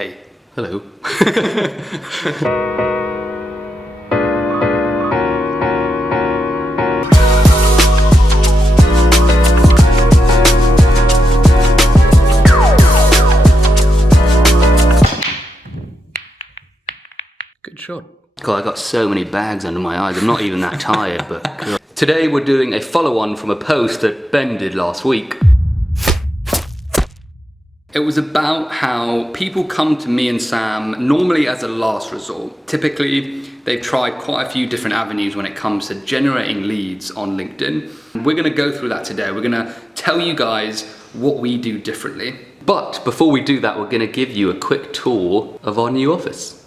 Hey. Hello. Good shot. God, I got so many bags under my eyes. I'm not even that tired, but God. Today we're doing a follow-on from a post that Ben did last week. It was about how people come to me and Sam normally as a last resort. Typically, they've tried quite a few different avenues when it comes to generating leads on LinkedIn. We're gonna go through that today. We're gonna tell you guys what we do differently. But before we do that, we're gonna give you a quick tour of our new office.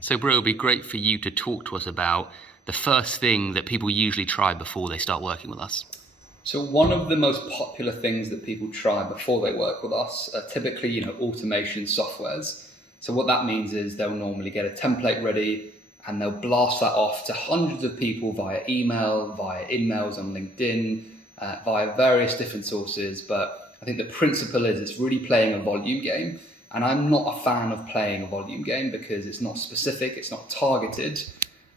So bro, it'd be great for you to talk to us about the first thing that people usually try before they start working with us. So one of the most popular things that people try before they work with us are typically, automation softwares. So what that means is they'll normally get a template ready and they'll blast that off to hundreds of people via email, via in-mails on LinkedIn, via various different sources. But I think the principle is it's really playing a volume game. And I'm not a fan of playing a volume game because it's not specific, it's not targeted.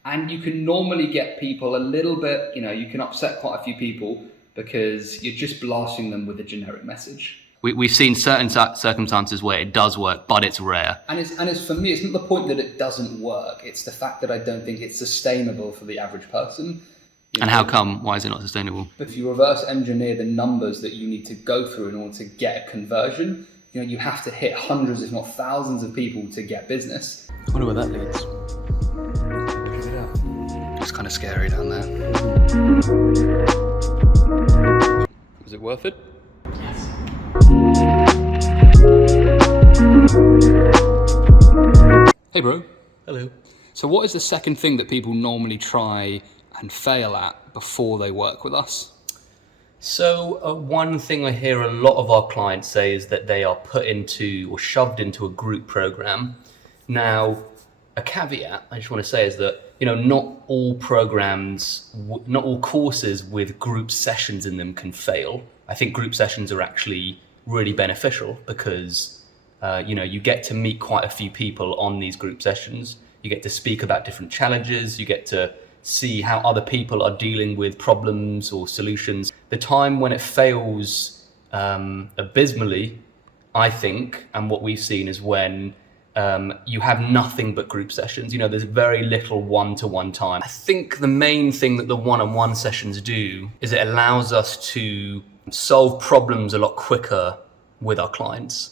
And you can normally get people a little bit, you can upset quite a few people because you're just blasting them with a generic message. We've seen certain circumstances where it does work, but it's rare. And it's for me, it's not the point that it doesn't work. It's the fact that I don't think it's sustainable for the average person. And how come? Why is it not sustainable? If you reverse engineer the numbers that you need to go through in order to get a conversion, you have to hit hundreds, if not thousands of people to get business. I wonder where that leads. Check it out. It's kind of scary down there. Was it worth it? Yes. Hey bro. Hello. So what is the second thing that people normally try and fail at before they work with us? So one thing I hear a lot of our clients say is that they are put into or shoved into a group program. Now, a caveat I just want to say is that, not all programs, not all courses with group sessions in them can fail. I think group sessions are actually really beneficial because, you get to meet quite a few people on these group sessions. You get to speak about different challenges. You get to see how other people are dealing with problems or solutions. The time when it fails abysmally, I think, and what we've seen is when you have nothing but group sessions. There's very little one-to-one time. I think the main thing that the one-on-one sessions do is it allows us to solve problems a lot quicker with our clients.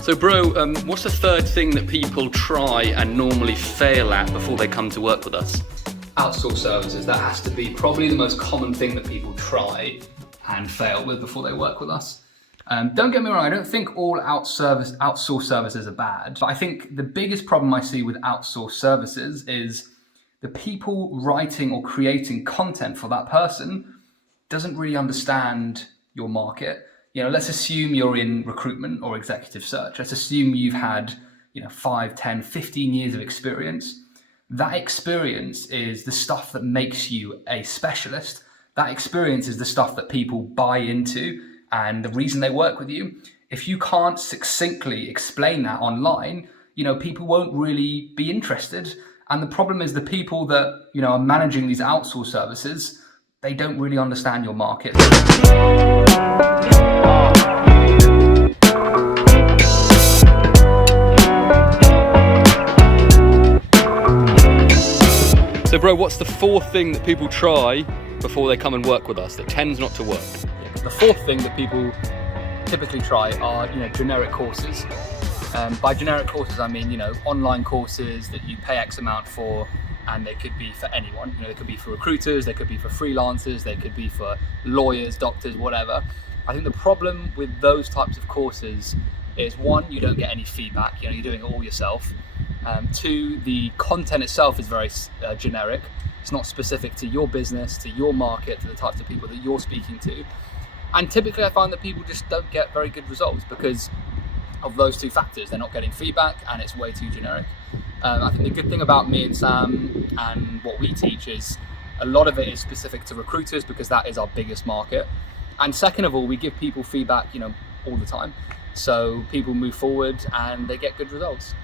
So bro, what's the third thing that people try and normally fail at before they come to work with us? Outsource services. That has to be probably the most common thing that people try and fail with before they work with us. Don't get me wrong, I don't think all outsource services are bad, but I think the biggest problem I see with outsource services is the people writing or creating content for that person doesn't really understand your market. Let's assume you're in recruitment or executive search. Let's assume you've had, 5, 10, 15 years of experience. That experience is the stuff that makes you a specialist. That experience is the stuff that people buy into and the reason they work with you. If you can't succinctly explain that online, people won't really be interested. And the problem is the people that, are managing these outsource services, they don't really understand your market. So bro, what's the fourth thing that people try before they come and work with us that tends not to work? The fourth thing that people typically try are, generic courses. By generic courses, I mean, online courses that you pay X amount for, and they could be for anyone. They could be for recruiters, they could be for freelancers, they could be for lawyers, doctors, whatever. I think the problem with those types of courses is, one, you don't get any feedback. You're doing it all yourself. Two, the content itself is very generic. It's not specific to your business, to your market, to the types of people that you're speaking to. And typically I find that people just don't get very good results because of those two factors. They're not getting feedback and it's way too generic. I think the good thing about me and Sam and what we teach is a lot of it is specific to recruiters because that is our biggest market. And second of all, we give people feedback, all the time. So people move forward and they get good results.